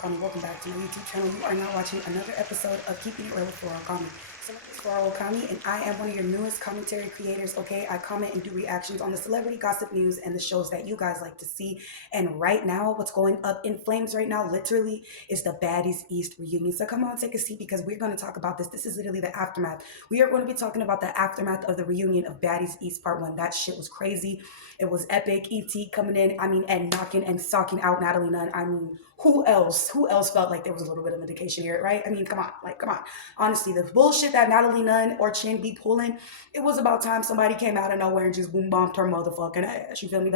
Kami. Welcome back to my YouTube channel. You are now watching another episode of Keeping It Real with Flora Kami. So my name is Flora Kami, and I am one of your newest commentary creators, okay? I comment and do reactions on the celebrity gossip news and the shows that you guys like to see. And right now, what's going up in flames right now, literally, is the Baddies East reunion. So come on, take a seat because we're going to talk about this. This is literally the aftermath. We are going to be talking about the aftermath of the reunion of Baddies East Part 1. That shit was crazy. It was epic. E.T. coming in, and knocking and stalking out Natalie Nunn. Who else felt like there was a little bit of medication here, right? Come on. Honestly, the bullshit that Natalie Nunn or Chin be pulling, it was about time somebody came out of nowhere and just boom bombed her motherfucking ass. You feel me?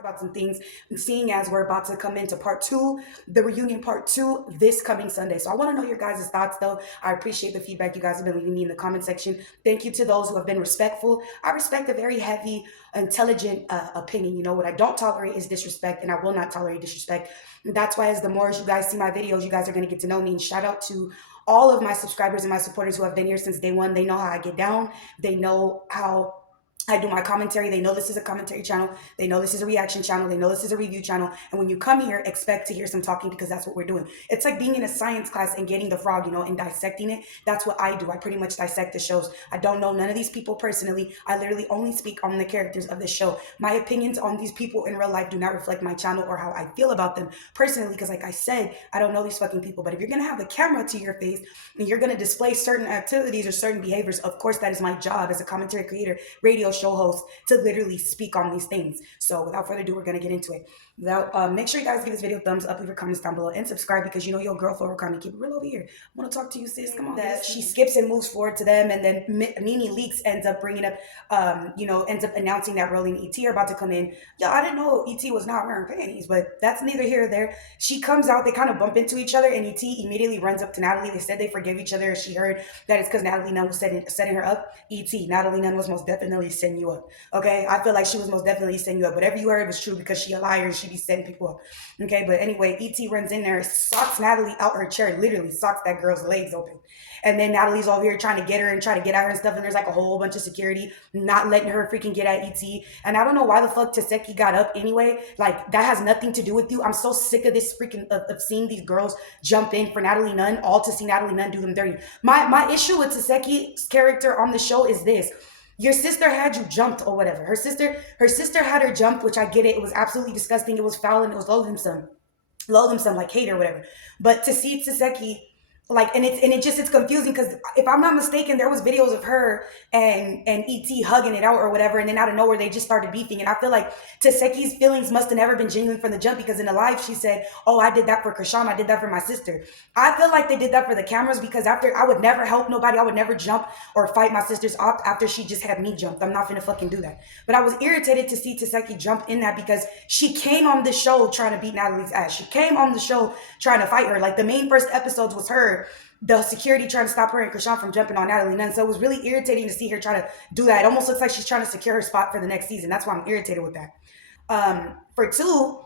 About some things, seeing as we're about to come into part 2, the reunion part 2, this coming Sunday. So I want to know your guys' thoughts, though. I appreciate the feedback you guys have been leaving me in the comment section. Thank you to those who have been respectful. I respect a very heavy, intelligent opinion. You know, what I don't tolerate is disrespect, and I will not tolerate disrespect. And that's why, as the more as you guys see my videos, you guys are going to get to know me. And shout out to all of my subscribers and my supporters who have been here since day one. They know how I get down. They know how I do my commentary. They know this is a commentary channel. They know this is a reaction channel. They know this is a review channel. And when you come here, expect to hear some talking because that's what we're doing. It's like being in a science class and getting the frog, you know, and dissecting it. That's what I do. I pretty much dissect the shows. I don't know none of these people personally. I literally only speak on the characters of the show. My opinions on these people in real life do not reflect my channel or how I feel about them personally because, like I said, I don't know these fucking people. But if you're going to have a camera to your face and you're going to display certain activities or certain behaviors, of course, that is my job as a commentary creator, radio show host, to literally speak on these things. So without further ado, we're going to get into it. Make sure you guys give this video a thumbs up, leave your comments down below, and subscribe because you know your girl Flora Kami. Keep it real over here. I want to talk to you, sis. Come on. That she skips and moves forward to them, and then Nene Leaks ends up bringing up, ends up announcing that Rollie and E.T. are about to come in. Yo, I didn't know E.T. was not wearing panties, but that's neither here or there. She comes out, they kind of bump into each other, and E.T. immediately runs up to Natalie. They said they forgive each other. She heard that it's because Natalie Nunn was setting her up. E.T. Natalie Nunn was most definitely setting you up. Okay, I feel like she was most definitely setting you up. Whatever you heard was true because she a liar and she be setting people up. Okay, but anyway, E.T. runs in there, socks Natalie out her chair, literally socks that girl's legs open. And then Natalie's over here trying to get her and try to get at her and stuff. And there's like a whole bunch of security not letting her freaking get at E.T. And I don't know why the fuck Taseki got up anyway. Like, that has nothing to do with you. I'm so sick of this freaking, of seeing these girls jump in for Natalie Nunn, all to see Natalie Nunn do them dirty. My issue with Taseki's character on the show is this. Your sister had you jumped or whatever. Her sister had her jumped, which I get it. It was absolutely disgusting. It was foul and it was loathsome, like hate or whatever. But to see Taseki, like, it's confusing because if I'm not mistaken, there was videos of her and E.T. hugging it out or whatever, and then out of nowhere they just started beefing. And I feel like Taseki's feelings must have never been genuine from the jump because in the live she said, "Oh, I did that for Chrisean. I did that for my sister." I feel like they did that for the cameras because after I would never help nobody, I would never jump or fight my sister's up after she just had me jumped. I'm not gonna fucking do that. But I was irritated to see Taseki jump in that because she came on the show trying to beat Natalie's ass. She came on the show trying to fight her. Like the main first episodes was her, the security trying to stop her and Chrisean from jumping on Natalie Nunn. So it was really irritating to see her try to do that. It almost looks like she's trying to secure her spot for the next season. That's why I'm irritated with that. For 2,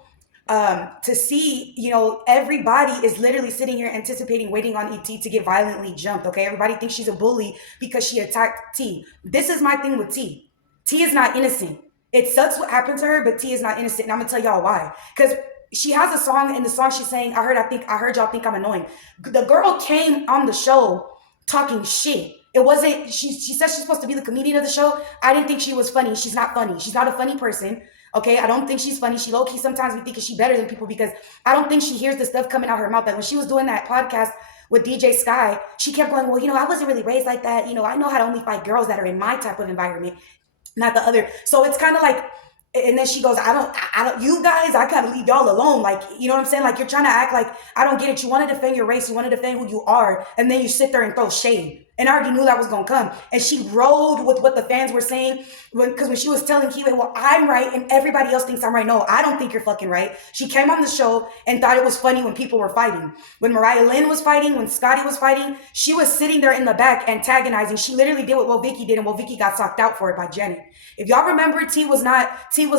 to see, you know, everybody is literally sitting here anticipating, waiting on E.T. to get violently jumped, okay? Everybody thinks she's a bully because she attacked T. This is my thing with T. T is not innocent. It sucks what happened to her, but T is not innocent, and I'm gonna tell y'all why. Because she has a song, and the song she's saying, I heard y'all think I'm annoying. The girl came on the show talking shit. It wasn't, she said she's supposed to be the comedian of the show. I didn't think she was funny. She's not funny. She's not a funny person. Okay, I don't think she's funny. She low-key sometimes we think she's better than people because I don't think she hears the stuff coming out her mouth. Like when she was doing that podcast with DJ Sky, she kept going, well, you know, I wasn't really raised like that. You know, I know how to only fight girls that are in my type of environment, not the other. So it's kind of like, and then she goes, I don't, you guys, I kind of leave y'all alone. Like, you know what I'm saying? Like, you're trying to act like, I don't get it. You want to defend your race. You want to defend who you are. And then you sit there and throw shade. And I already knew that was going to come. And she rode with what the fans were saying. Because when she was telling Kiwi, well, I'm right and everybody else thinks I'm right. No, I don't think you're fucking right. She came on the show and thought it was funny when people were fighting. When Mariah Lynn was fighting, when Scotty was fighting, she was sitting there in the back antagonizing. She literally did what Vicky did, and Vicky got socked out for it by Janet. If y'all remember, T was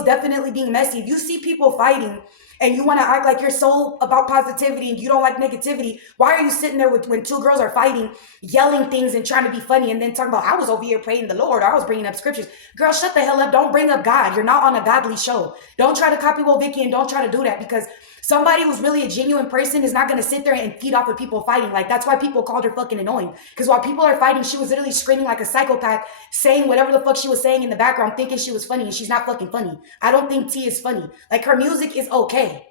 definitely being messy. If you see people fighting and you want to act like you're so about positivity and you don't like negativity, why are you sitting there with when two girls are fighting, yelling things and trying to be funny, and then talking about, I was over here praying the Lord, or I was bringing up scriptures? Girl, shut the hell up. Don't bring up God. You're not on a godly show. Don't try to copy Will Vicky, and don't try to do that, because somebody who's really a genuine person is not going to sit there and feed off of people fighting. Like, that's why people called her fucking annoying. Because while people are fighting, she was literally screaming like a psychopath, saying whatever the fuck she was saying in the background, thinking she was funny, and she's not fucking funny. I don't think T is funny. Like, her music is okay.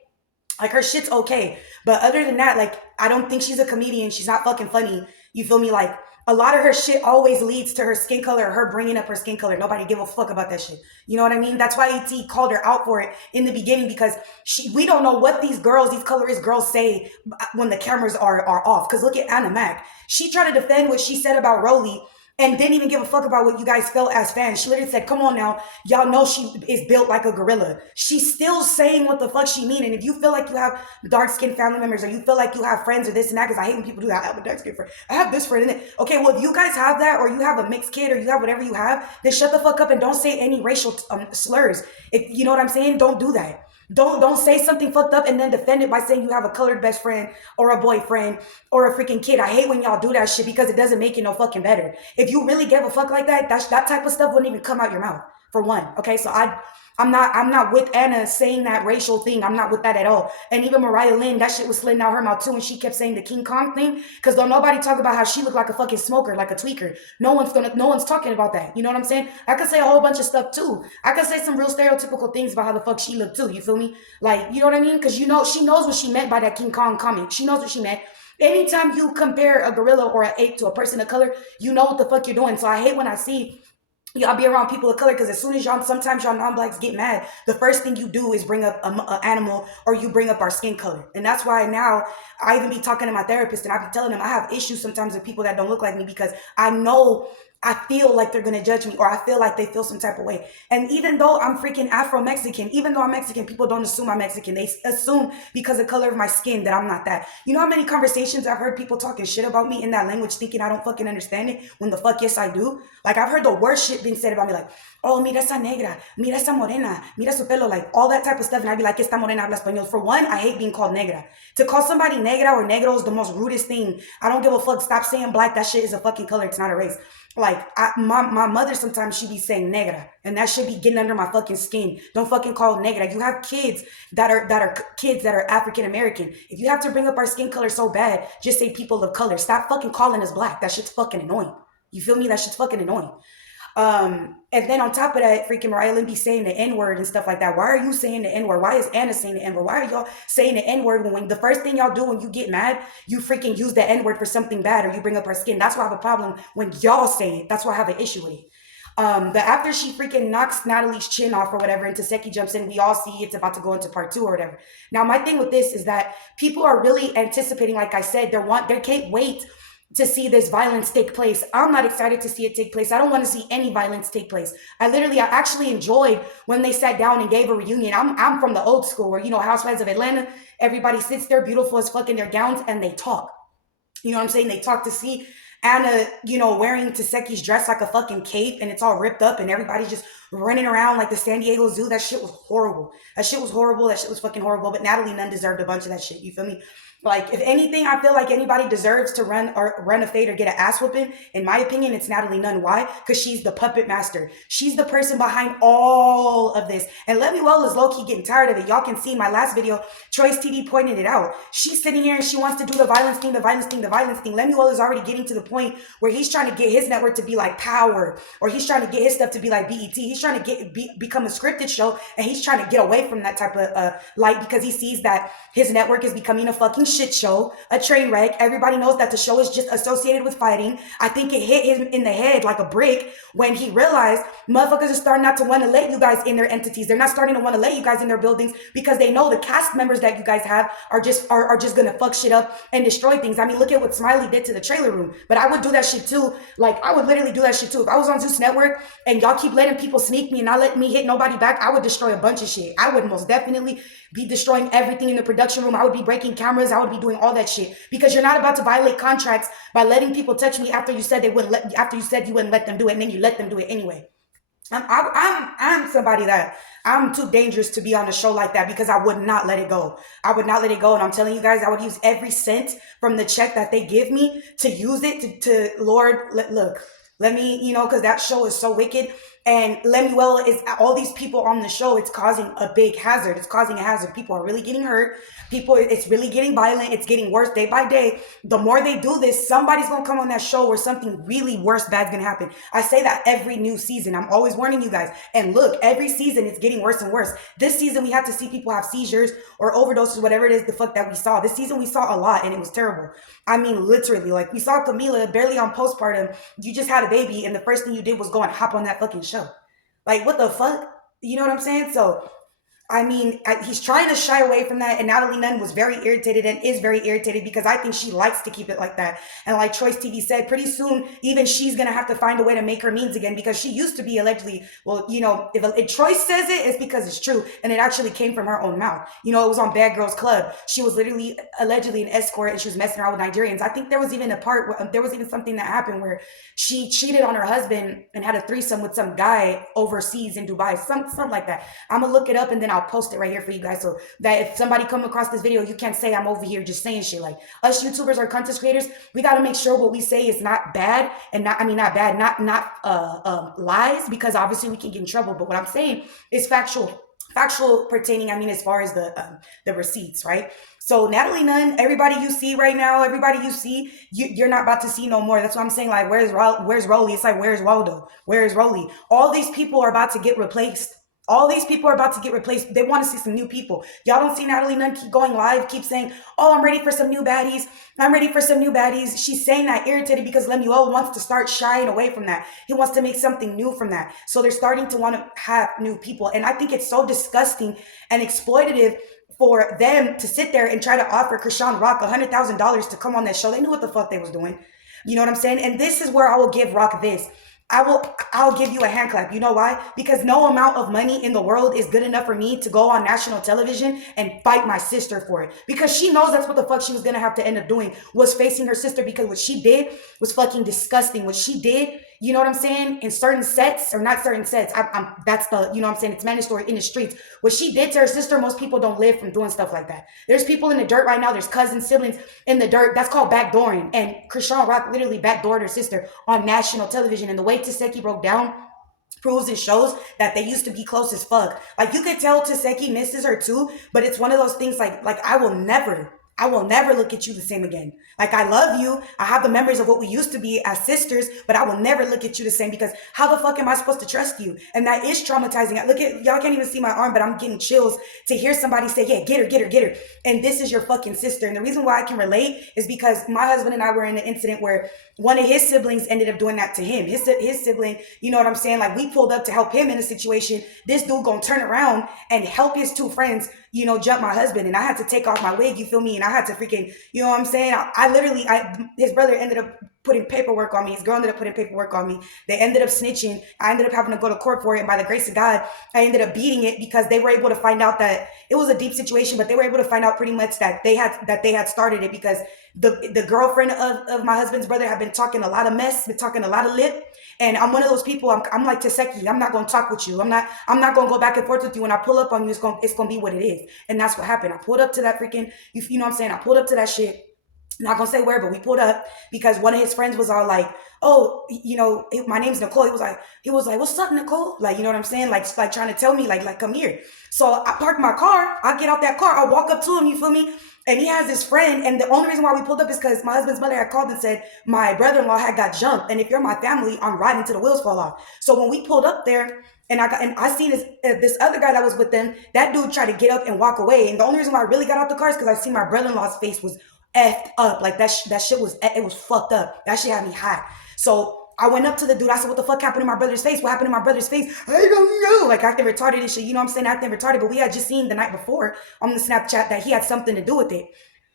Like, her shit's okay. But other than that, like, I don't think she's a comedian. She's not fucking funny. You feel me? Like, a lot of her shit always leads to her skin color, her bringing up her skin color. Nobody give a fuck about that shit. You know what I mean? That's why ET called her out for it in the beginning, because we don't know what these girls, these colorist girls, say when the cameras are off. Because look at Anna Mac. She tried to defend what she said about Rollie and didn't even give a fuck about what you guys felt as fans. She literally said, come on now, y'all know she is built like a gorilla. She's still saying what the fuck she mean. And if you feel like you have dark-skinned family members, or you feel like you have friends or this and that, because I hate when people do that. I have a dark-skinned friend. I have this friend. And okay, well, if you guys have that, or you have a mixed kid, or you have whatever you have, then shut the fuck up and don't say any racial slurs. If you know what I'm saying, don't do that. Don't say something fucked up and then defend it by saying you have a colored best friend or a boyfriend or a freaking kid. I hate when y'all do that shit, because it doesn't make it no fucking better. If you really gave a fuck like that, that type of stuff wouldn't even come out your mouth, for one. Okay, so I'm not with Anna saying that racial thing. I'm not with that at all. And even Mariah Lynn, that shit was slitting out her mouth too, and she kept saying the King Kong thing, because don't nobody talk about how she looked like a fucking smoker, like a tweaker. No one's talking about that. You know what I'm saying? I could say a whole bunch of stuff too. I could say some real stereotypical things about how the fuck she looked too. You feel me? Like, you know what I mean? Because, you know, she knows what she meant by that King Kong comment. She knows what she meant. Anytime you compare a gorilla or an ape to a person of color, you know what the fuck you're doing. So I hate when I see y'all be around people of color, because as soon as sometimes y'all non-blacks get mad, the first thing you do is bring up an animal, or you bring up our skin color. And that's why now I even be talking to my therapist, and I be telling them I have issues sometimes with people that don't look like me, because I feel like they're going to judge me, or I feel like they feel some type of way. And even though I'm freaking Afro-Mexican, even though I'm Mexican, people don't assume I'm Mexican. They assume because of the color of my skin that I'm not that. You know how many conversations I've heard people talking shit about me in that language, thinking I don't fucking understand it, when the fuck yes I do? Like, I've heard the worst shit being said about me, like, oh, mira esa negra, mira esa morena, mira su pelo, like all that type of stuff. And I'd be like, esta morena habla español. For one, I hate being called negra. To call somebody negra or negro is the most rudest thing. I don't give a fuck. Stop saying black. That shit is a fucking color. It's not a race. Like, my mother sometimes she be saying negra, and that should be getting under my fucking skin. Don't fucking call negra. You have kids that are kids that are African American. If you have to bring up our skin color so bad, just say people of color. Stop fucking calling us black. That shit's fucking annoying. You feel me? That shit's fucking annoying. And then on top of that, freaking Mariah Lynn be saying the N-word and stuff like that. Why are you saying the N-word? Why is Anna saying the N-word? Why are y'all saying the N-word when the first thing y'all do when you get mad, you freaking use the N-word for something bad, or you bring up her skin? That's why I have a problem when y'all say it. That's why I have an issue with it. But after she freaking knocks Natalie's chin off or whatever, and Taseki jumps in, we all see it's about to go into part 2 or whatever. Now, my thing with this is that people are really anticipating, like I said, they can't wait to see this violence take place. I'm not excited to see it take place. I don't want to see any violence take place. I actually enjoyed when they sat down and gave a reunion. I'm from the old school where, you know, Housewives of Atlanta, everybody sits there beautiful as fuck in their gowns and they talk. You know what I'm saying? They talk to see Anna, you know, wearing Taseki's dress like a fucking cape, and it's all ripped up, and everybody's just running around like the San Diego Zoo. That shit was horrible. That shit was horrible. That shit was fucking horrible. But Natalie Nunn deserved a bunch of that shit. You feel me? Like, if anything, I feel like anybody deserves to run a fade or get an ass whooping. In my opinion, it's Natalie Nunn. Why? Because she's the puppet master. She's the person behind all of this. And Lemuel is low-key getting tired of it. Y'all can see in my last video, Troy's TV pointed it out. She's sitting here and she wants to do the violence thing, the violence thing, the violence thing. Lemuel is already getting to the point where he's trying to get his network to be like Power, or he's trying to get his stuff to be like BET. He's trying to become a scripted show, and he's trying to get away from that type of light, because he sees that his network is becoming a fucking shit show, a train wreck. Everybody knows that the show is just associated with fighting. I think it hit him in the head like a brick when he realized motherfuckers are starting not to want to let you guys in their entities. They're not starting to want to let you guys in their buildings, because they know the cast members that you guys have are just gonna fuck shit up and destroy things. I mean, look at what Smiley did to the trailer room. But I would do that shit too. Like, I would literally do that shit too. If I was on Zeus Network and y'all keep letting people sneak me and not letting me hit nobody back, I would destroy a bunch of shit. I would most definitely be destroying everything in the production room. I would be breaking cameras. I would be doing all that shit, because you're not about to violate contracts by letting people touch me after you said you wouldn't let them do it, and then you let them do it anyway. I'm somebody that I'm too dangerous to be on a show like that because I would not let it go. I would not let it go. And I'm telling you guys, I would use every cent from the check that they give me to use it to Lord, look, let me, because that show is so wicked. And Lemuel is all these people on the show. It's causing a big hazard. It's causing a hazard. People are really getting hurt. It's really getting violent. It's getting worse day by day. The more they do this, somebody's going to come on that show where something really worse, bad's going to happen. I say that every new season. I'm always warning you guys. And look, every season it's getting worse and worse. This season we had to see people have seizures or overdoses, whatever it is the fuck that we saw. This season we saw a lot and it was terrible. I mean, literally, like we saw Camila barely on postpartum. You just had a baby and the first thing you did was go and hop on that fucking show. Like, what the fuck? You know what I'm saying? So I mean, he's trying to shy away from that, and Natalie Nunn was very irritated and is very irritated because I think she likes to keep it like that. And like Choice TV said, pretty soon, even she's gonna have to find a way to make her means again because she used to be allegedly, well, if Choice says it, it's because it's true, and it actually came from her own mouth. It was on Bad Girls Club. She was literally allegedly an escort, and she was messing around with Nigerians. I think there was even a part where there was even something that happened where she cheated on her husband and had a threesome with some guy overseas in Dubai, something like that. I'm gonna look it up and then I'll post it right here for you guys so that if somebody come across this video, you can't say I'm over here just saying shit. Like, us YouTubers or content creators, we got to make sure what we say is not bad and not lies, because obviously we can get in trouble. But what I'm saying is factual pertaining, as far as the receipts, right? So Natalie Nunn, everybody you see right now, everybody you see, you're not about to see no more. That's what I'm saying. Like, where's Rollie? It's like, where's Waldo? Where's Rollie? All these people are about to get replaced. All these people are about to get replaced. They want to see some new people. Y'all don't see Natalie Nunn keep going live, keep saying, oh, I'm ready for some new baddies. I'm ready for some new baddies. She's saying that irritated because Lemuel wants to start shying away from that. He wants to make something new from that. So they're starting to want to have new people. And I think it's so disgusting and exploitative for them to sit there and try to offer Chrisean Rock $100,000 to come on that show. They knew what the fuck they was doing. You know what I'm saying? And this is where I will give Rock this. I'll give you a hand clap. You know why? Because no amount of money in the world is good enough for me to go on national television and fight my sister for it. Because she knows that's what the fuck she was gonna have to end up doing, was facing her sister, because what she did was fucking disgusting. What she did, you know what I'm saying? In certain sets, or not certain sets, that's the, you know what I'm saying? It's mandatory in the streets. What she did to her sister, most people don't live from doing stuff like that. There's people in the dirt right now. There's cousins, siblings in the dirt. That's called backdooring. And Chrisean Rock literally backdoored her sister on national television. And the way Taseki broke down proves and shows that they used to be close as fuck. Like, you could tell Taseki misses her too, but it's one of those things like I will never look at you the same again. Like, I love you. I have the memories of what we used to be as sisters, but I will never look at you the same, because how the fuck am I supposed to trust you? And that is traumatizing. Look at, y'all can't even see my arm, but I'm getting chills to hear somebody say, yeah, get her, get her, get her. And this is your fucking sister. And the reason why I can relate is because my husband and I were in an incident where one of his siblings ended up doing that to him. His sibling, you know what I'm saying? Like, we pulled up to help him in a situation. This dude gonna turn around and help his two friends, jump my husband. And I had to take off my wig, you feel me? And I had to freaking, you know what I'm saying? His brother ended up putting paperwork on me. His girl ended up putting paperwork on me. They ended up snitching. I ended up having to go to court for it. And by the grace of God, I ended up beating it, because they were able to find out that it was a deep situation, but they were able to find out pretty much that they had started it, because the girlfriend of my husband's brother had been talking a lot of mess, been talking a lot of lip. And I'm one of those people, I'm like Taseki, I'm not going to talk with you. I'm not going to go back and forth with you. When I pull up on you, it's going to be what it is. And that's what happened. I pulled up to that freaking, you know what I'm saying? I pulled up to that shit. I'm not going to say where, but we pulled up because one of his friends was all like, oh, my name's Nicole. He was like, what's up, Nicole? Like, you know what I'm saying? Like trying to tell me, like, come here. So I parked my car. I get out that car. I walk up to him, you feel me? And he has this friend, and the only reason why we pulled up is because my husband's mother had called and said my brother-in-law had got jumped, and if you're my family, I'm riding till the wheels fall off. So when we pulled up there, and I seen this other guy that was with them, that dude tried to get up and walk away, and the only reason why I really got out the car is because I seen my brother-in-law's face was effed up. Like, that shit was, it was fucked up. That shit had me hot. So I went up to the dude. I said, what the fuck happened to my brother's face? What happened to my brother's face? I don't know. Like, acting retarded and shit. You know what I'm saying? Acting retarded. But we had just seen the night before on the Snapchat that he had something to do with it.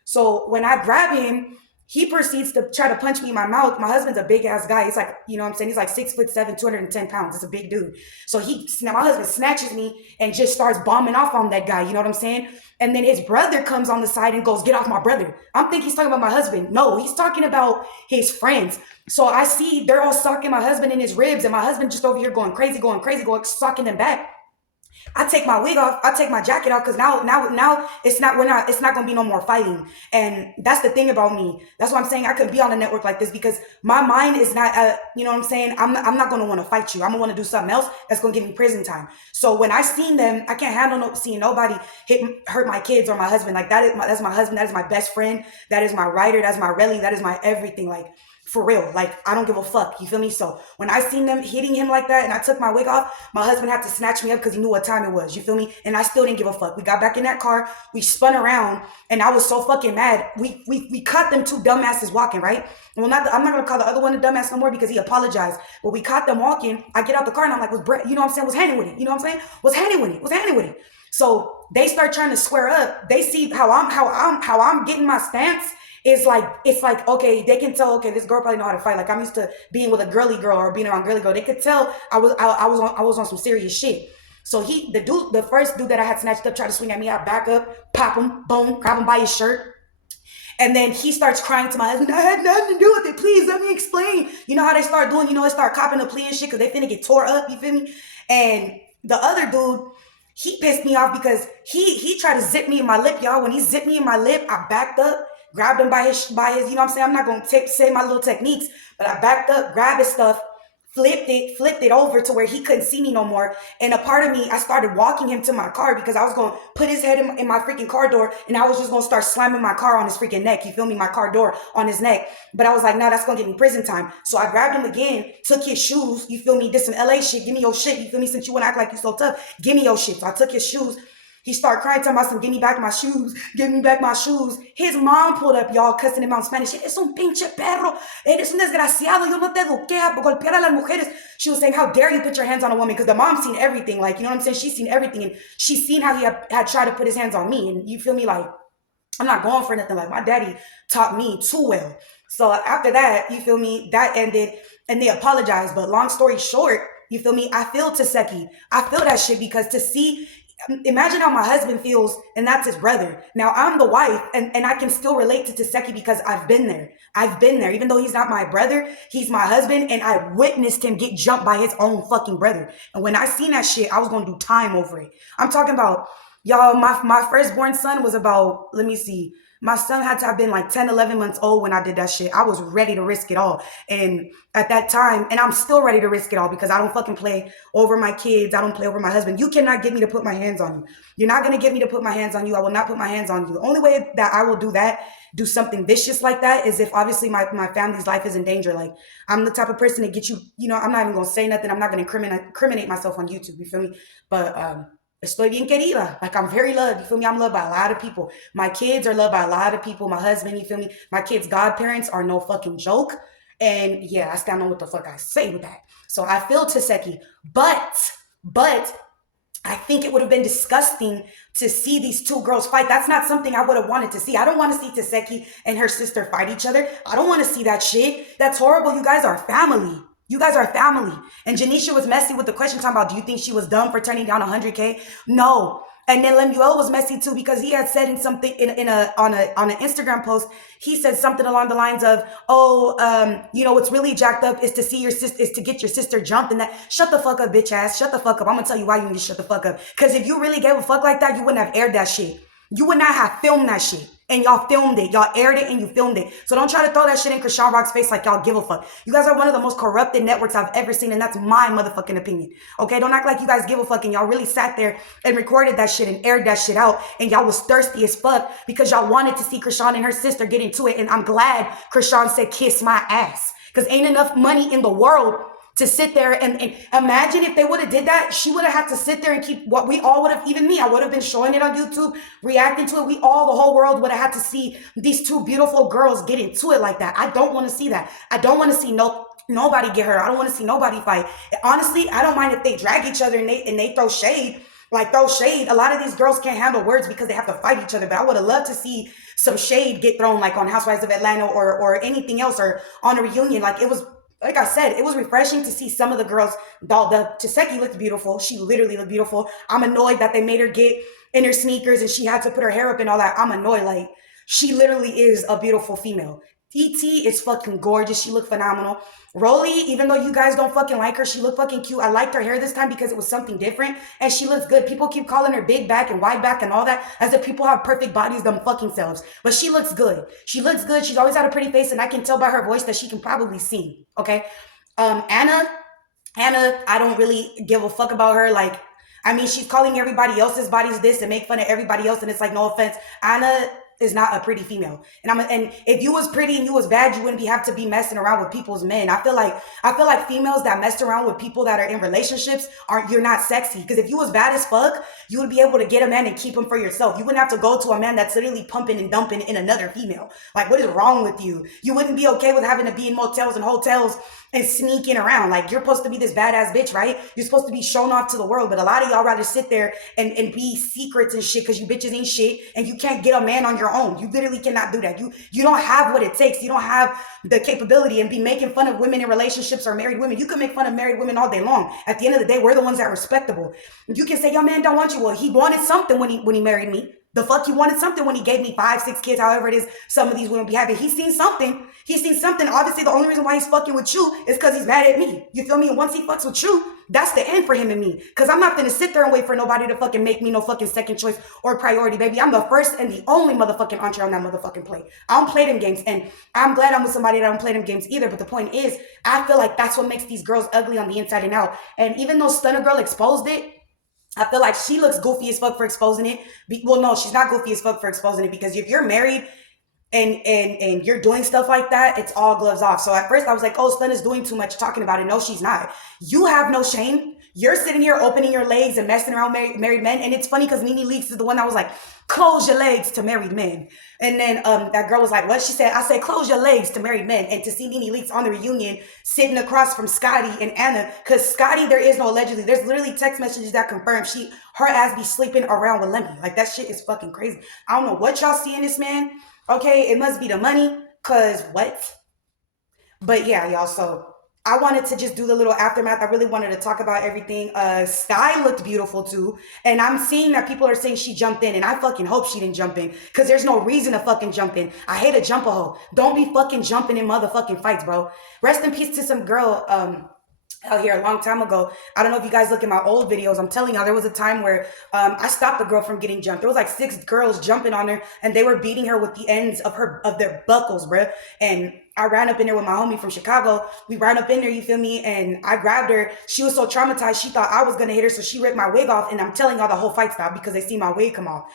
So when I grab him, He proceeds to try to punch me in my mouth. My husband's a big ass guy. He's like, you know what I'm saying? He's like 6'7", 210 pounds. It's a big dude. So my husband snatches me and just starts bombing off on that guy. You know what I'm saying? And then his brother comes on the side and goes, get off my brother. I'm thinking he's talking about my husband. No, he's talking about his friends. So I see they're all sucking my husband in his ribs, and my husband just over here going crazy, going sucking them back. I take my wig off, I take my jacket off, because now it's not gonna be no more fighting. And that's the thing about me. That's why I'm saying I couldn't be on a network like this, because my mind is not you know what I'm saying? I'm not gonna want to fight you. I'm gonna want to do something else that's gonna give me prison time. So when I seen them, I can't handle seeing nobody hurt my kids or my husband. Like that's my husband, that is my best friend, that is my writer, that's my Rollie, that is my everything. Like, for real, like, I don't give a fuck. You feel me? So when I seen them hitting him like that and I took my wig off, my husband had to snatch me up because he knew what time it was. You feel me? And I still didn't give a fuck. We got back in that car. We spun around, and I was so fucking mad. We caught them two dumbasses walking, right? Well, I'm not going to call the other one a dumbass no more because he apologized. But we caught them walking. I get out the car and I'm like, you know what I'm saying? What's happening with it? You know what I'm saying? What's happening with it? What's happening with it? So they start trying to square up. They see how I'm getting my stance. It's like, okay, they can tell, okay, this girl probably know how to fight. Like, I'm used to being with a girly girl or being around girly girl. They could tell I was on some serious shit. So the first dude that I had snatched up, tried to swing at me. I back up, pop him, boom, grab him by his shirt. And then he starts crying to my husband, I had nothing to do with it. Please let me explain. You know how they start doing, they start copping a plea and shit because they finna get tore up. You feel me? And the other dude, he pissed me off because he tried to zip me in my lip, y'all. When he zipped me in my lip, I backed up, grabbed him by his, you know what I'm saying? I'm not going to say my little techniques, but I backed up, grabbed his stuff, flipped it over to where he couldn't see me no more. And a part of me, I started walking him to my car because I was going to put his head in my freaking car door, and I was just going to start slamming my car on his freaking neck. You feel me? My car door on his neck. But I was like, nah, that's going to get me prison time. So I grabbed him again, took his shoes. You feel me? Did some LA shit. Give me your shit. You feel me? Since you want to act like you so tough, give me your shit. So I took his shoes. He started crying, talking about some, give me back my shoes, give me back my shoes. His mom pulled up, y'all, cussing him out in Spanish. Es un pinche perro, eres un desgraciado, yo no te eduqué por golpear a las mujeres. She was saying, how dare you put your hands on a woman? Because the mom's seen everything, like, you know what I'm saying? She's seen everything, and she's seen how he had tried to put his hands on me. And you feel me? Like, I'm not going for nothing. Like, my daddy taught me too well. So after that, you feel me? That ended, and they apologized. But long story short, you feel me? I feel Taseki. I feel that shit because to see, imagine how my husband feels, and that's his brother. Now I'm the wife, and I can still relate to Taseki because I've been there. Even though he's not my brother, he's my husband, and I witnessed him get jumped by his own fucking brother. And when I seen that shit, I was gonna do time over it. I'm talking about, y'all, my firstborn son was about, let me see, my son had to have been like 10, 11 months old when I did that shit. I was ready to risk it all. And at that time, and I'm still ready to risk it all because I don't fucking play over my kids. I don't play over my husband. You cannot get me to put my hands on you. You're not going to get me to put my hands on you. I will not put my hands on you. The only way that I will do something vicious like that is if obviously my family's life is in danger. Like, I'm the type of person to get you, I'm not even going to say nothing. I'm not going to incriminate myself on YouTube. You feel me? But, estoy bien querida. Like, I'm very loved. You feel me? I'm loved by a lot of people. My kids are loved by a lot of people. My husband, you feel me? My kids' godparents are no fucking joke. And yeah, I stand on what the fuck I say with that. So I feel Taseki. But I think it would have been disgusting to see these two girls fight. That's not something I would have wanted to see. I don't want to see Taseki and her sister fight each other. I don't want to see that shit. That's horrible. You guys are family. You guys are family. And Janisha was messy with the question talking about, do you think she was dumb for turning down 100K? No. And then Lemuel was messy too because he had said in something on an Instagram post, he said something along the lines of, what's really jacked up is to see your sister, is to get your sister jumped and that. Shut the fuck up, bitch ass. Shut the fuck up. I'm gonna tell you why you need to shut the fuck up. Because if you really gave a fuck like that, you wouldn't have aired that shit. You would not have filmed that shit. And y'all filmed it. Y'all aired it and you filmed it. So don't try to throw that shit in Chrisean Rock's face like y'all give a fuck. You guys are one of the most corrupted networks I've ever seen, and that's my motherfucking opinion. Okay? Don't act like you guys give a fuck, and y'all really sat there and recorded that shit and aired that shit out, and y'all was thirsty as fuck because y'all wanted to see Chrisean and her sister get into it. And I'm glad Chrisean said, kiss my ass. Because ain't enough money in the world to sit there and imagine if they would have did that. She would have had to sit there and keep what we all would have, even me, I would have been showing it on YouTube, reacting to it. The whole world would have had to see these two beautiful girls get into it like that. I don't want to see that. I don't want to see nobody get hurt. I don't want to see nobody fight. Honestly, I don't mind if they drag each other and they throw shade. like throw shade. A lot of these girls can't handle words because they have to fight each other. But I would have loved to see some shade get thrown, like on Housewives of Atlanta or anything else, or on a reunion. Like it was, like I said, it was refreshing to see some of the girls dolled up. Chiseki looked beautiful. She literally looked beautiful. I'm annoyed that they made her get in her sneakers and she had to put her hair up and all that. I'm annoyed. Like, she literally is a beautiful female. TT is fucking gorgeous. She looked phenomenal. Rollie, even though you guys don't fucking like her, she looked fucking cute. I liked her hair this time because it was something different and she looks good. People keep calling her big back and wide back and all that as if people have perfect bodies them fucking selves. But she looks good. She looks good. She's always had a pretty face and I can tell by her voice that she can probably sing. Okay. Anna, I don't really give a fuck about her. Like, I mean, she's calling everybody else's bodies this and make fun of everybody else. And it's like, no offense. Anna is not a pretty female. And if you was pretty and you was bad, you wouldn't have to be messing around with people's men. I feel like females that mess around with people that are in relationships you're not sexy. Because if you was bad as fuck, you would be able to get a man and keep him for yourself. You wouldn't have to go to a man that's literally pumping and dumping in another female. Like, what is wrong with you? You wouldn't be okay with having to be in motels and hotels and sneaking around. Like, you're supposed to be this badass bitch, right? You're supposed to be shown off to the world. But a lot of y'all rather sit there and be secrets and shit because you bitches ain't shit and you can't get a man on your own. You literally cannot do that. You don't have what it takes. You don't have the capability and be making fun of women in relationships or married women. You can make fun of married women all day long. At the end of the day, we're the ones that are respectable. You can say, your man don't want you. Well, he wanted something when he married me. The fuck, he wanted something when he gave me 5, 6 kids, however it is some of these women be having. He's seen something. He's seen something. Obviously, the only reason why he's fucking with you is because he's mad at me. You feel me? And once he fucks with you, that's the end for him and me. Because I'm not going to sit there and wait for nobody to fucking make me no fucking second choice or priority, baby. I'm the first and the only motherfucking entree on that motherfucking plate. I don't play them games. And I'm glad I'm with somebody that don't play them games either. But the point is, I feel like that's what makes these girls ugly on the inside and out. And even though Stunner Girl exposed it, I feel like she looks goofy as fuck for exposing it. Well, no, she's not goofy as fuck for exposing it because if you're married and you're doing stuff like that, it's all gloves off. So at first I was like, oh, Stun is doing too much talking about it. No, she's not. You have no shame. You're sitting here opening your legs and messing around married men. And it's funny because Nene Leakes is the one that was like, close your legs to married men. And then that girl was like, what? She said, I said, close your legs to married men. And to see Nene Leakes on the reunion sitting across from Scotty and Anna, because Scotty, there is no allegedly. There's literally text messages that confirm her ass be sleeping around with Lemmy. Like, that shit is fucking crazy. I don't know what y'all see in this man. Okay, it must be the money, because what? But yeah, y'all, so I wanted to just do the little aftermath. I really wanted to talk about everything. Sky looked beautiful too. And I'm seeing that people are saying she jumped in. And I fucking hope she didn't jump in. Because there's no reason to fucking jump in. I hate a jump a hoe. Don't be fucking jumping in motherfucking fights, bro. Rest in peace to some girl out here a long time ago. I don't know if you guys look at my old videos. I'm telling y'all, there was a time where I stopped a girl from getting jumped. There was like 6 girls jumping on her and they were beating her with the ends of their buckles, bruh. And I ran up in there with my homie from Chicago. We ran up in there, you feel me? And I grabbed her. She was so traumatized, she thought I was going to hit her. So she ripped my wig off. And I'm telling y'all, the whole fight stopped because they see my wig come off.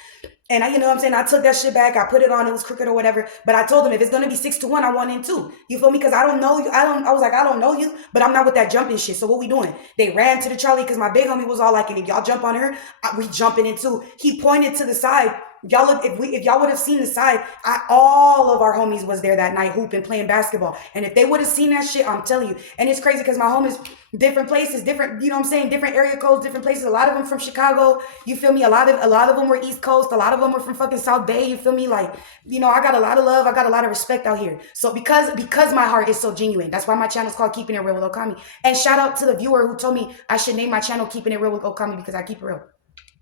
And you know what I'm saying? I took that shit back. I put it on. It was crooked or whatever. But I told them, if it's going to be 6-1, I want in 2. You feel me? Because I don't know you. I was like, I don't know you, but I'm not with that jumping shit. So what we doing? They ran to the trolley because my big homie was all like, if y'all jump on her, we jumping in 2. He pointed to the side. Y'all look, if y'all would have seen the side, all of our homies was there that night hooping, playing basketball. And if they would have seen that shit, I'm telling you. And it's crazy because my homies, different places, different, you know what I'm saying, different area codes, different places. A lot of them from Chicago, you feel me? A lot of them were East Coast. A lot of them were from fucking South Bay, you feel me? Like, you know, I got a lot of love. I got a lot of respect out here. So because my heart is so genuine, that's why my channel's called Keeping It Real with Okami. And shout out to the viewer who told me I should name my channel Keeping It Real with Okami because I keep it real.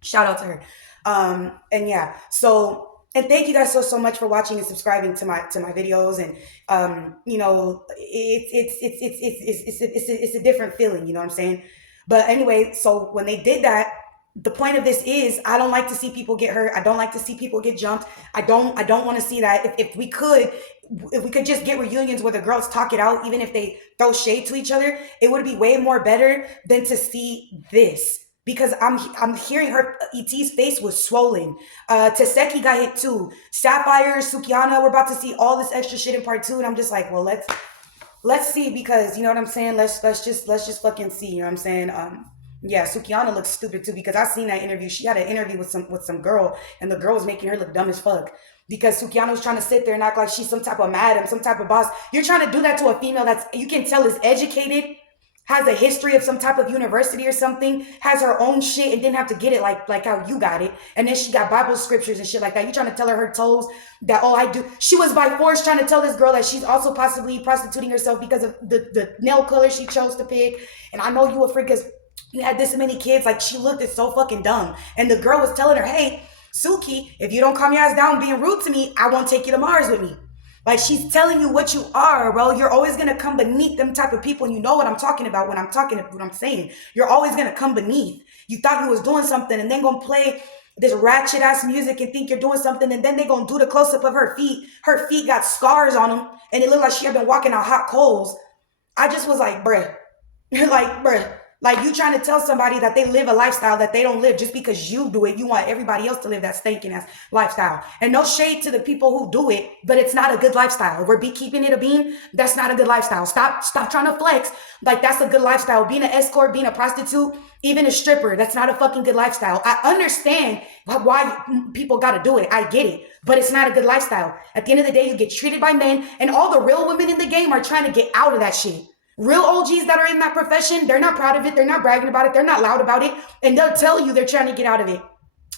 Shout out to her. And yeah, so, and thank you guys so much for watching and subscribing to my videos. And you know, it's a different feeling, you know what I'm saying? But anyway, so when they did that, the point of this is I don't like to see people get hurt. I don't like to see people get jumped. I don't want to see that. If we could just get reunions where the girls talk it out, even if they throw shade to each other, it would be way more better than to see this. Because I'm hearing her, ET's face was swollen. Teseki got hit too. Sapphire, Sukiana, we're about to see all this extra shit in part 2. And I'm just like, well, let's see, because you know what I'm saying? Let's just fucking see, you know what I'm saying? Yeah, Sukiana looks stupid too, because I seen that interview. She had an interview with some girl, and the girl was making her look dumb as fuck. Because Sukiana was trying to sit there and act like she's some type of madam, some type of boss. You're trying to do that to a female that's, you can tell, is educated, has a history of some type of university or something, has her own shit and didn't have to get it like how you got it. And then she got Bible scriptures and shit like that. You trying to tell her toes that, oh, I do. She was by force trying to tell this girl that she's also possibly prostituting herself because of the nail color she chose to pick. And I know you a freak because you had this many kids. Like, she looked at so fucking dumb. And the girl was telling her, hey, Suki, if you don't calm your ass down being rude to me, I won't take you to Mars with me. Like, she's telling you what you are, bro. You're always gonna come beneath them type of people, and you know what I'm talking about when I'm talking what I'm saying. You're always gonna come beneath. You thought you was doing something, and then gonna play this ratchet ass music and think you're doing something, and then they gonna do the close up of her feet. Her feet got scars on them, and it looked like she had been walking on hot coals. I just was like, bruh, like you trying to tell somebody that they live a lifestyle that they don't live just because you do it. You want everybody else to live that stinking ass lifestyle. And no shade to the people who do it, but it's not a good lifestyle. If we're keeping it a bean, that's not a good lifestyle. Stop trying to flex like that's a good lifestyle. Being an escort, being a prostitute, even a stripper, that's not a fucking good lifestyle. I understand why people got to do it. I get it. But it's not a good lifestyle. At the end of the day, you get treated by men, and all the real women in the game are trying to get out of that shit. Real OGs that are in that profession, they're not proud of it. They're not bragging about it. They're not loud about it. And they'll tell you they're trying to get out of it.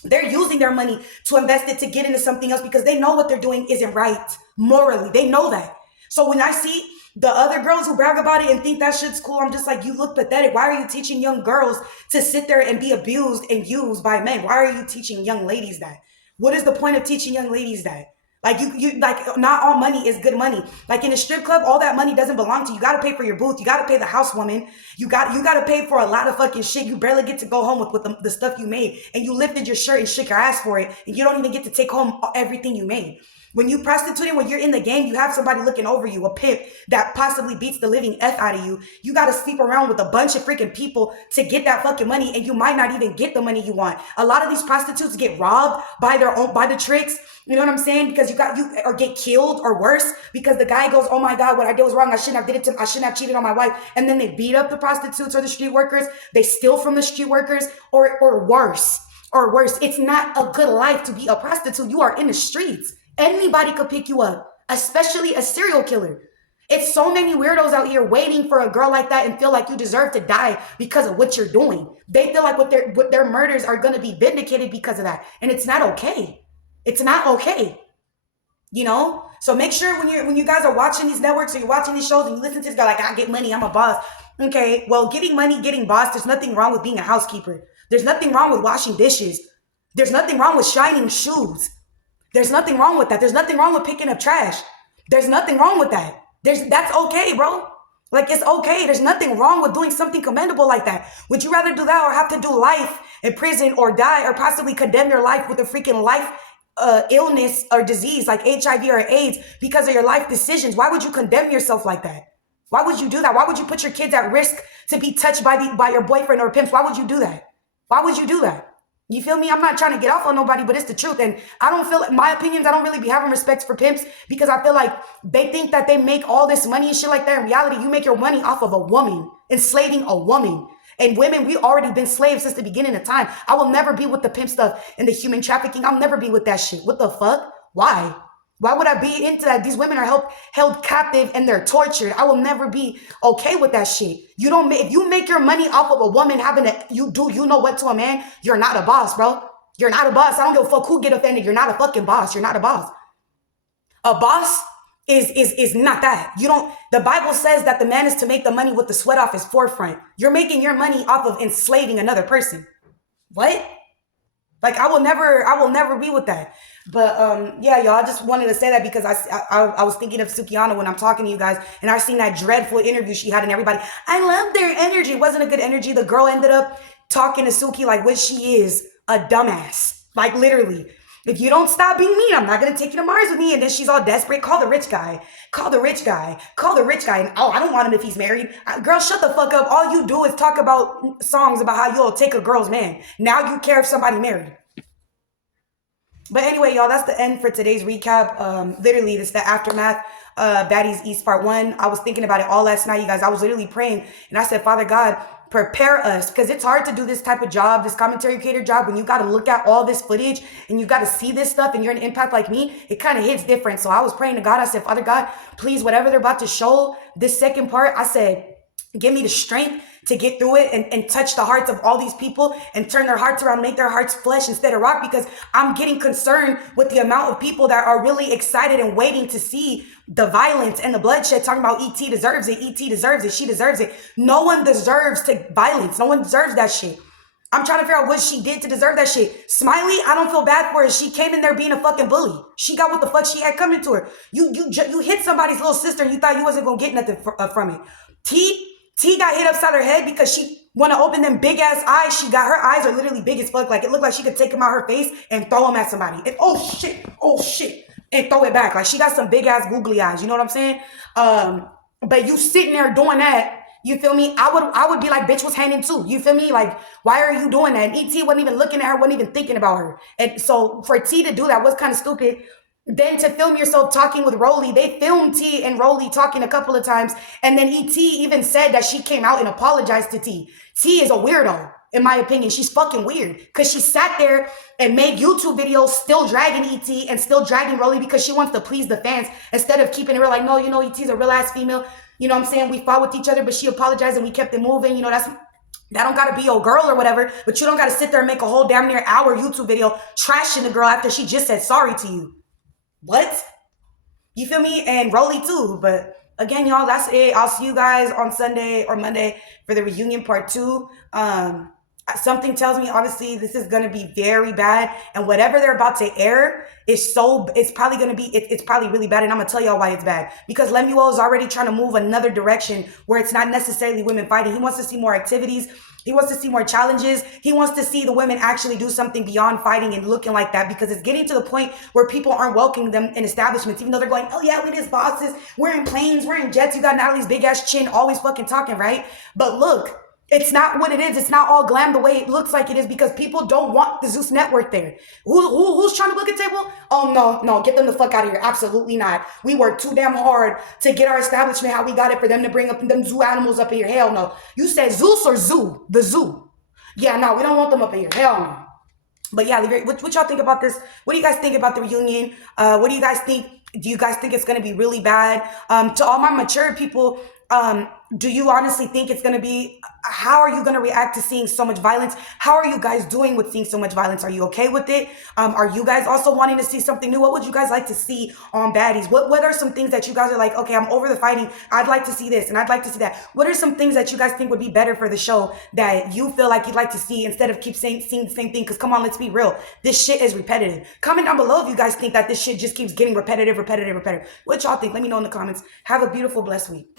They're using their money to invest it to get into something else because they know what they're doing isn't right morally. They know that. So when I see the other girls who brag about it and think that shit's cool, I'm just like, you look pathetic. Why are you teaching young girls to sit there and be abused and used by men? Why are you teaching young ladies that? What is the point of teaching young ladies that? Like you like, not all money is good money. Like in a strip club, all that money doesn't belong to you. You got to pay for your booth. You got to pay the housewoman. You got to pay for a lot of fucking shit. You barely get to go home with the stuff you made, and you lifted your shirt and shook your ass for it, and you don't even get to take home everything you made. When you prostituting, when you're in the game, you have somebody looking over you, a pimp that possibly beats the living F out of you. You got to sleep around with a bunch of freaking people to get that fucking money, and you might not even get the money you want. A lot of these prostitutes get robbed by the tricks. You know what I'm saying? Because or get killed or worse because the guy goes, oh my God, what I did was wrong. I shouldn't have cheated on my wife. And then they beat up the prostitutes or the street workers. They steal from the street workers or worse. It's not a good life to be a prostitute. You are in the streets. Anybody could pick you up, especially a serial killer. It's so many weirdos out here waiting for a girl like that and feel like you deserve to die because of what you're doing. They feel like what their murders are going to be vindicated because of that. And it's not okay. It's not okay, you know? So make sure when you guys are watching these networks or you're watching these shows and you listen to this guy like, I get money, I'm a boss. Okay, well, getting money, getting boss, there's nothing wrong with being a housekeeper. There's nothing wrong with washing dishes. There's nothing wrong with shining shoes. There's nothing wrong with that. There's nothing wrong with picking up trash. There's nothing wrong with that. That's okay, bro. Like, it's okay. There's nothing wrong with doing something commendable like that. Would you rather do that or have to do life in prison or die or possibly condemn your life with a freaking life illness or disease like HIV or AIDS because of your life decisions? Why would you condemn yourself like that? Why would you do that? Why would you put your kids at risk to be touched by your boyfriend or pimps? Why would you do that? Why would you do that? You feel me? I'm not trying to get off on nobody, but it's the truth. And I don't feel like, my opinions, I don't really be having respect for pimps because I feel like they think that they make all this money and shit like that. In reality, you make your money off of a woman, enslaving a woman. And women, we already been slaves since the beginning of time. I will never be with the pimp stuff and the human trafficking. I'll never be with that shit. What the fuck? Why? Why would I be into that? These women are held captive and they're tortured. I will never be okay with that shit. If you make your money off of a woman you know what to a man, you're not a boss, bro. You're not a boss. I don't give a fuck who get offended. You're not a fucking boss. You're not a boss. A boss is not that. The Bible says that the man is to make the money with the sweat off his forefront. You're making your money off of enslaving another person. What? Like, I will never be with that. But yeah, y'all, I just wanted to say that because I was thinking of Sukiana when I'm talking to you guys, and I seen that dreadful interview she had, and everybody, I love their energy. It wasn't a good energy. The girl ended up talking to Suki like what she is, a dumbass. Like, literally. If you don't stop being mean, I'm not going to take you to Mars with me. And then she's all desperate. Call the rich guy. Call the rich guy. Call the rich guy. And, oh, I don't want him if he's married. Girl, shut the fuck up. All you do is talk about songs about how you'll take a girl's man. Now you care if somebody married. But anyway, y'all, that's the end for today's recap. Literally, this is the aftermath. Baddies East Part 1. I was thinking about it all last night, you guys. I was literally praying. And I said, Father God, prepare us, because it's hard to do this type of job, this commentary creator job, when you got to look at all this footage and you got to see this stuff and you're an impact like me. It kind of hits different. So I was praying to God. I said, Father God, please, whatever they're about to show this second part, I said, give me the strength to get through it and touch the hearts of all these people and turn their hearts around, make their hearts flesh instead of rock, because I'm getting concerned with the amount of people that are really excited and waiting to see the violence and the bloodshed, talking about ET deserves it, ET deserves it, she deserves it. No one deserves violence. No one deserves that shit. I'm trying to figure out what she did to deserve that shit. Smiley, I don't feel bad for her. She came in there being a fucking bully. She got what the fuck she had coming to her. You hit somebody's little sister and you thought you wasn't gonna get nothing from it. T got hit upside her head because she want to open them big ass eyes. She got, her eyes are literally big as fuck. Like, it looked like she could take them out her face and throw them at somebody. And oh shit, and throw it back. Like, she got some big ass googly eyes. You know what I'm saying? But you sitting there doing that. You feel me? I would be like, bitch, what's happening too? You feel me? Like, why are you doing that? And ET wasn't even looking at her, wasn't even thinking about her. And so for T to do that was kind of stupid. Then to film yourself talking with Rollie, they filmed T and Rollie talking a couple of times. And then ET even said that she came out and apologized to T. T is a weirdo, in my opinion. She's fucking weird because she sat there and made YouTube videos still dragging ET and still dragging Rollie because she wants to please the fans instead of keeping it real. Like, no, you know, ET's a real ass female. You know what I'm saying? We fought with each other, but she apologized and we kept it moving. You know, that don't gotta be your girl or whatever, but you don't gotta sit there and make a whole damn near hour YouTube video trashing the girl after she just said sorry to you. What? You feel me? And Rollie too. But again, y'all, that's it. I'll see you guys on Sunday or Monday for the reunion part 2. Something tells me, obviously, this is going to be very bad. And whatever they're about to air it's probably going to be, it's probably really bad. And I'm going to tell y'all why it's bad. Because Lemuel is already trying to move another direction where it's not necessarily women fighting. He wants to see more activities. He wants to see more challenges. He wants to see the women actually do something beyond fighting and looking like that, because it's getting to the point where people aren't welcoming them in establishments, even though they're going, oh yeah, we just bosses. We're in planes. We're in jets. You got Natalie's big ass chin always fucking talking, right? But look, it's not what it is. It's not all glam the way it looks like it is, because people don't want the Zeus Network there. Who's trying to book a table? Oh, no, get them the fuck out of here. Absolutely not. We worked too damn hard to get our establishment how we got it for them to bring up them zoo animals up in here. Hell no. You said Zeus or zoo? The zoo. Yeah, no, we don't want them up in here. Hell no. But yeah, what y'all think about this? What do you guys think about the reunion? What do you guys think? Do you guys think it's going to be really bad? To all my mature people, do you honestly think it's going to be, how are you going to react to seeing so much violence? How are you guys doing with seeing so much violence? Are you okay with it? Are you guys also wanting to see something new? What would you guys like to see on Baddies? What are some things that you guys are like, okay, I'm over the fighting. I'd like to see this and I'd like to see that. What are some things that you guys think would be better for the show that you feel like you'd like to see instead of seeing the same thing? Because come on, let's be real. This shit is repetitive. Comment down below if you guys think that this shit just keeps getting repetitive. What y'all think? Let me know in the comments. Have a beautiful, blessed week.